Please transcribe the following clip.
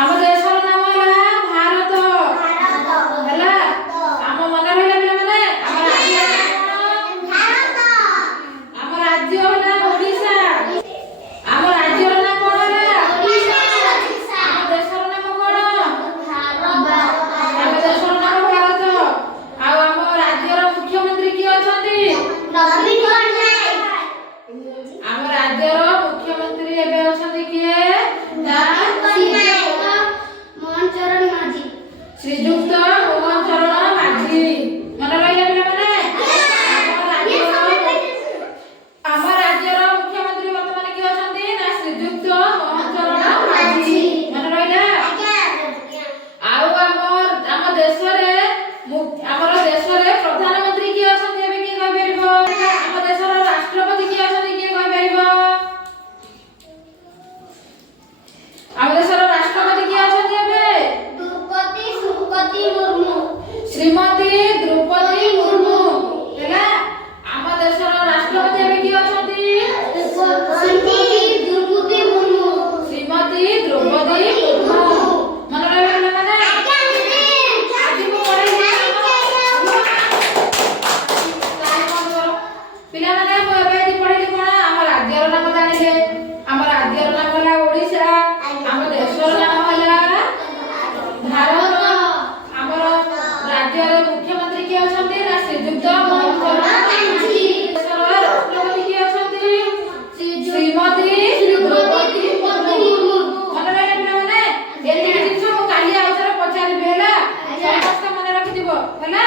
ଆମ ଦେଶର ନାମ ହେଲା ଭାରତ। ହେଲା ଆମ ମନେ ରହିଲା ପିଲାମାନେ। ଆମ ରାଜ୍ୟ ହେଲା ଓଡ଼ିଶା। ଆମ ରାଜ୍ୟର ନାମ କଣ ହେଲା? ଆମ ଦେଶର ନାମ କଣ? ଆମ ଦେଶର ନାମ ଭାରତ। ଆଉ ଆମ ରାଜ୍ୟର ମୁଖ୍ୟମନ୍ତ୍ରୀ କିଏ ଅଛନ୍ତି? ଆମ ରାଜ୍ୟର ମୁଖ୍ୟମନ୍ତ୍ରୀ ଏବେ ଅଛନ୍ତି କିଏ? ନା ଶ୍ରୀଯୁକ୍ତ ମୋହନ ଚରଣ ମାଝୀ। ମନେ ରହିଲା ପିଲାମାନେ। ଆମ ରାଜ୍ୟର ମୁଖ୍ୟମନ୍ତ୍ରୀ ବର୍ତ୍ତମାନ କିଏ ଅଛନ୍ତି? ନା ଶ୍ରୀଯୁକ୍ତ ମୋହନ ଚରଣ ମାଝୀ। ମନେ ରହିଲା। ଆଉ ଆମ ଦେଶରେ ପ୍ରଧାନମନ୍ତ୍ରୀ କିଏ ଅଛନ୍ତି ଏବେ କିଏ କହିପାରିବ? ଆମ ଦେଶର ରାଷ୍ଟ୍ରପତି କିଏ ଅଛନ୍ତି କିଏ କହିପାରିବ? ଆମ ଦେଶର ରାଷ୍ଟ୍ରପତି କିଏ ଅଛନ୍ତି ଏବେ? ଶ୍ରୀମତୀ ଦ୍ରୌପଦୀ ମୁର୍ମୁ। ହେଲା ଆମ ଦେଶର ରାଷ୍ଟ୍ରପତି ଏବେ କିଏ ଅଛନ୍ତି? ଶ୍ରୀମତୀ ଦ୍ରୌପଦୀ ମୁର୍ମୁ। ମନେ ରହିଲା ପିଲାମାନେ। ଆଜି ମୁଁ ପଢ଼େଇଲି ପିଲାମାନେ। ମୁଁ ଏବେ ଏଠି ପଢ଼େଇଲି କଣ? ଆମ ରାଜ୍ୟର ନାମ ଜାଣିଲେ। ଆମ ରାଜ୍ୟର ନାମ ହେଲା ଓଡ଼ିଶା। ଆମ ଦେଶର ନାମ ହେଲା ଭାରତ। ଆମର ରାଜ୍ୟର ମୁଖ୍ୟମନ୍ତ୍ରୀ କିଏ ଅଛନ୍ତି? ନା ଶ୍ରୀଯୁକ୍ତ ମୋହନ ଚରଣ ମାଝୀ। ଦେଶର ରାଷ୍ଟ୍ରପତି କିଏ ଅଛନ୍ତି? ଶ୍ରୀମତୀ ଦ୍ରୌପଦୀ ମୁର୍ମୁ। ମନେ ରହିଲା ପିଲାମାନେ। ଏତିକି ଜିନିଷ ମୁଁ କାଲି ଆଉ ଥରେ ପଚାରିବି। ହେଲା ସମସ୍ତେ ମନେ ରଖିଥିବ। ହେଲା।